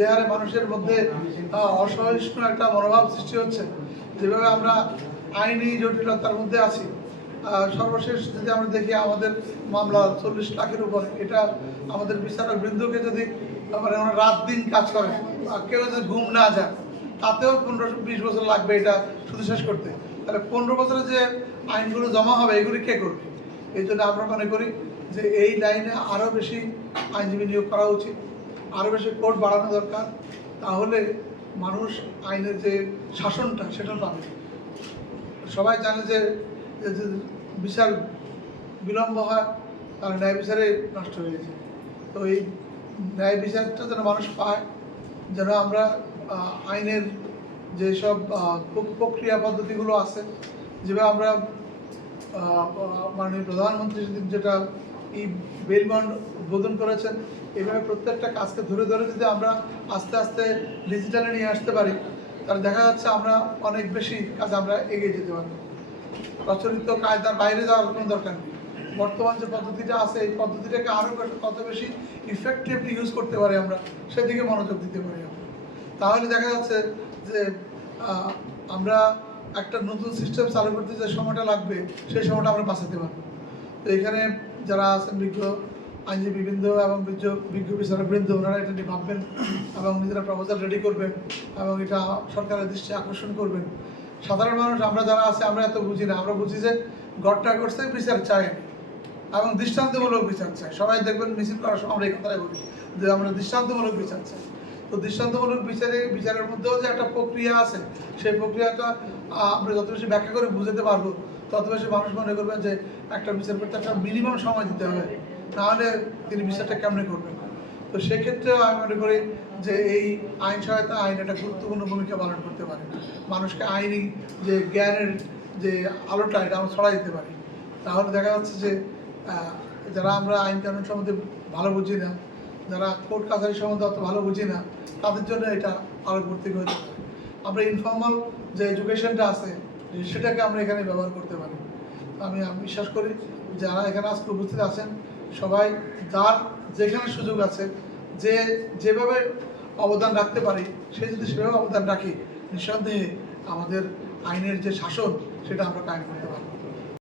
যে হারে মানুষের মধ্যে অসহিষ্ণু একটা মনোভাব সৃষ্টি হচ্ছে, যেভাবে আমরা আইনি জটিলতার মধ্যে আছি, সর্বশেষ যদি আমরা দেখি আমাদের মামলা 40 লাখের উপরে, এটা আমাদের বিচারক বৃন্দকে যদি মানে রাত দিন কাজ করে, কেউ যদি ঘুম না যায়, তাতেও 15-20 বছর লাগবে এটা শুধু শেষ করতে। তাহলে 15 বছরে যে আইনগুলো জমা হবে এগুলি কে করবে? এই জন্য আমরা মনে করি যে এই লাইনে আরও বেশি আইনজীবী নিয়োগ করা উচিত, আরও বেশি কোর্ট বাড়ানো দরকার। তাহলে মানুষ আইনের যে শাসনটা সেটা পাবে। সবাই জানে যে বিচার বিলম্ব হয়, তাহলে ন্যায় বিচারে নষ্ট হয়ে গেছে। তো এই ন্যায় বিচারটা যেন মানুষ পায়, যেন আমরা আইনের যেসব প্রক্রিয়া পদ্ধতিগুলো আছে, যেভাবে আমরা মাননীয় প্রধানমন্ত্রী যেটা এই বেল বন্ড উদ্বোধন করেছেন, এইভাবে প্রত্যেকটা কাজকে ধরে ধরে যদি আমরা আস্তে আস্তে ডিজিটালে নিয়ে আসতে পারি, তাহলে দেখা যাচ্ছে আমরা অনেক বেশি কাজ আমরা এগিয়ে যেতে পারবো। প্রচলিত কায়দার বাইরে যাওয়ার কোনো দরকার নেই। বর্তমান যে পদ্ধতিটা আছে এই পদ্ধতিটাকে আরও কত বেশি ইফেক্টিভলি ইউজ করতে পারি আমরা, সেদিকে মনোযোগ দিতে পারি আমরা। তাহলে দেখা যাচ্ছে যে আমরা একটা নতুন সিস্টেম চালু করতে যে সময়টা লাগবে সেই সময়টা আমরা বাঁচাতে পারবো। তো এখানে যারা আছেন বিজ্ঞ আইনজীবীবৃন্দ এবং বিজ্ঞ বিচারকবৃন্দ, ওনারা এটা নিয়ে ভাববেন এবং নিজেরা প্রপোজাল রেডি করবেন এবং এটা সরকারের দৃষ্টি আকর্ষণ করবেন। সাধারণ মানুষ আমরা যারা আছে আমরা এত বুঝি না, আমরা বুঝি যে গড়টা করছে বিচার চাই এবং দৃষ্টান্তমূলক বিচার চাই। সবাই দেখবেন মিছিল করার সময় আমরা এই কথাটাই বলি যে আমরা দৃষ্টান্তমূলক বিচার চাই। তো দৃষ্টান্তমূলক বিচারের মধ্যেও যে একটা প্রক্রিয়া আছে, সেই প্রক্রিয়াটা আমরা যত বেশি ব্যাখ্যা করে বুঝতে পারবো, তত বেশি মানুষ মনে করবেন যে একটা বিচার করতে একটা মিনিমাম সময় দিতে হবে, নাহলে তিনি বিচারটা কেমনে করবেন। তো সেক্ষেত্রেও আমি মনে করি যে এই আইন সহায়তা আইন একটা গুরুত্বপূর্ণ ভূমিকা পালন করতে পারে। মানুষকে আইনি যে জ্ঞানের যে আলোটা এটা আমরা ছড়াই দিতে পারি। তাহলে দেখা যাচ্ছে যে যারা আমরা আইন কানুন সম্বন্ধে ভালো বুঝি না, যারা কোর্ট কাছারি সম্বন্ধে অত ভালো বুঝি না, তাদের জন্য এটা আলোকবর্তী হতে পারে। আমরা ইনফর্মাল যে এডুকেশনটা আছে সেটাকে আমরা এখানে ব্যবহার করতে পারি। আমি বিশ্বাস করি যারা এখানে আজকে উপস্থিত আছেন সবাই যার যেখানে সুযোগ আছে, যেভাবে অবদান রাখতে পারি, সে যদি সেভাবে অবদান রাখি, নিঃসন্দেহে আমাদের আইনের যে শাসন সেটা আমরা কায়েম করতে পারি।